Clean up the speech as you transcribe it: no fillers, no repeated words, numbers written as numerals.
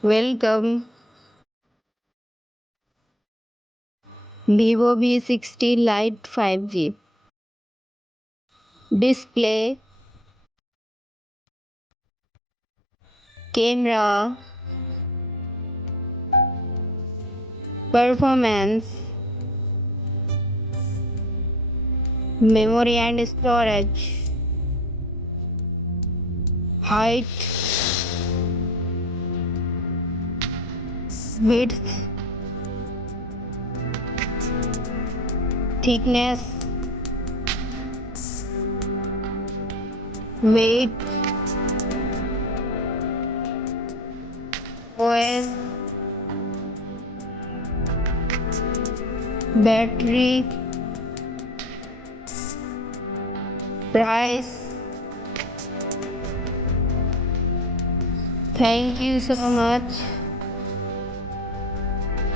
Welcome. Vivo V60 Lite 5G. Display, camera, performance, memory and storage, height, width, thickness, weight, OS, battery, price. Thank you so much.